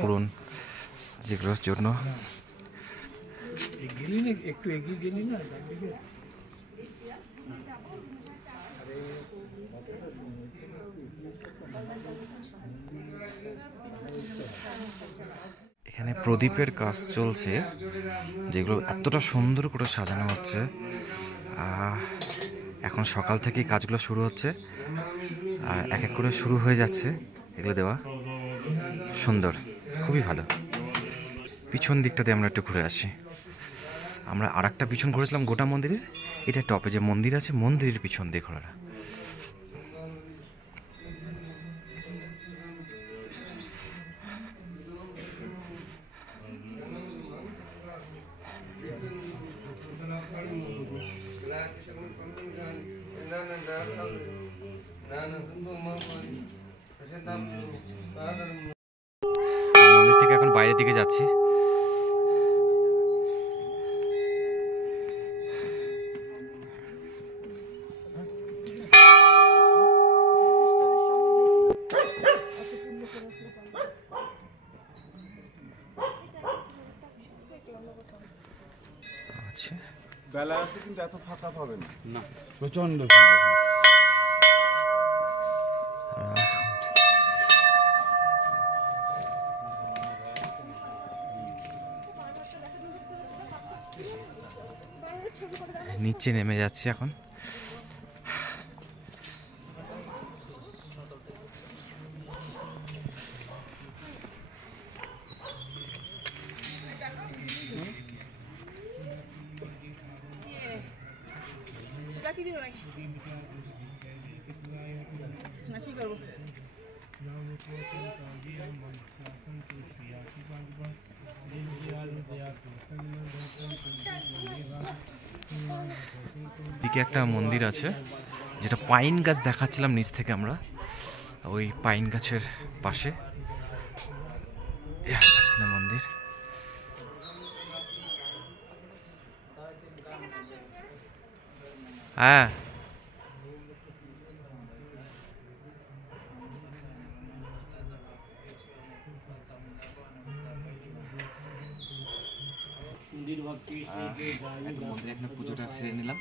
পূরণ যেগুলোর জন্য। একটু এগিয়ে গেলি না। এখানে প্রদীপের কাজ চলছে, যেগুলো এতটা সুন্দর করে সাজানো হচ্ছে। এখন সকাল থেকেই কাজগুলো শুরু হচ্ছে, আর এক এক করে শুরু হয়ে যাচ্ছে এগুলো দেওয়া। সুন্দর, খুবই ভালো। পিছন দিকটাতে আমরা একটু ঘুরে আসি। আমরা আর একটা পিছন ঘুরেছিলাম গোটা মন্দিরের, এটা টপে যে মন্দির আছে মন্দিরের পিছন দিয়ে ঘোরা। মন্দির থেকে এখন বাইরের দিকে যাচ্ছি। বেলা আছে কিন্তু এত ফাঁকা পাবেন না, প্রচন্ড। নিচে নেমে যাচ্ছি এখন। দিকে একটা মন্দির আছে, যেটা পাইন গাছ দেখাচ্ছিলাম নিচ থেকে আমরা, ওই পাইন গাছের পাশে মন্দির। হ্যাঁ, মন্দিরে এখানে পুজোটা সেরে নিলাম।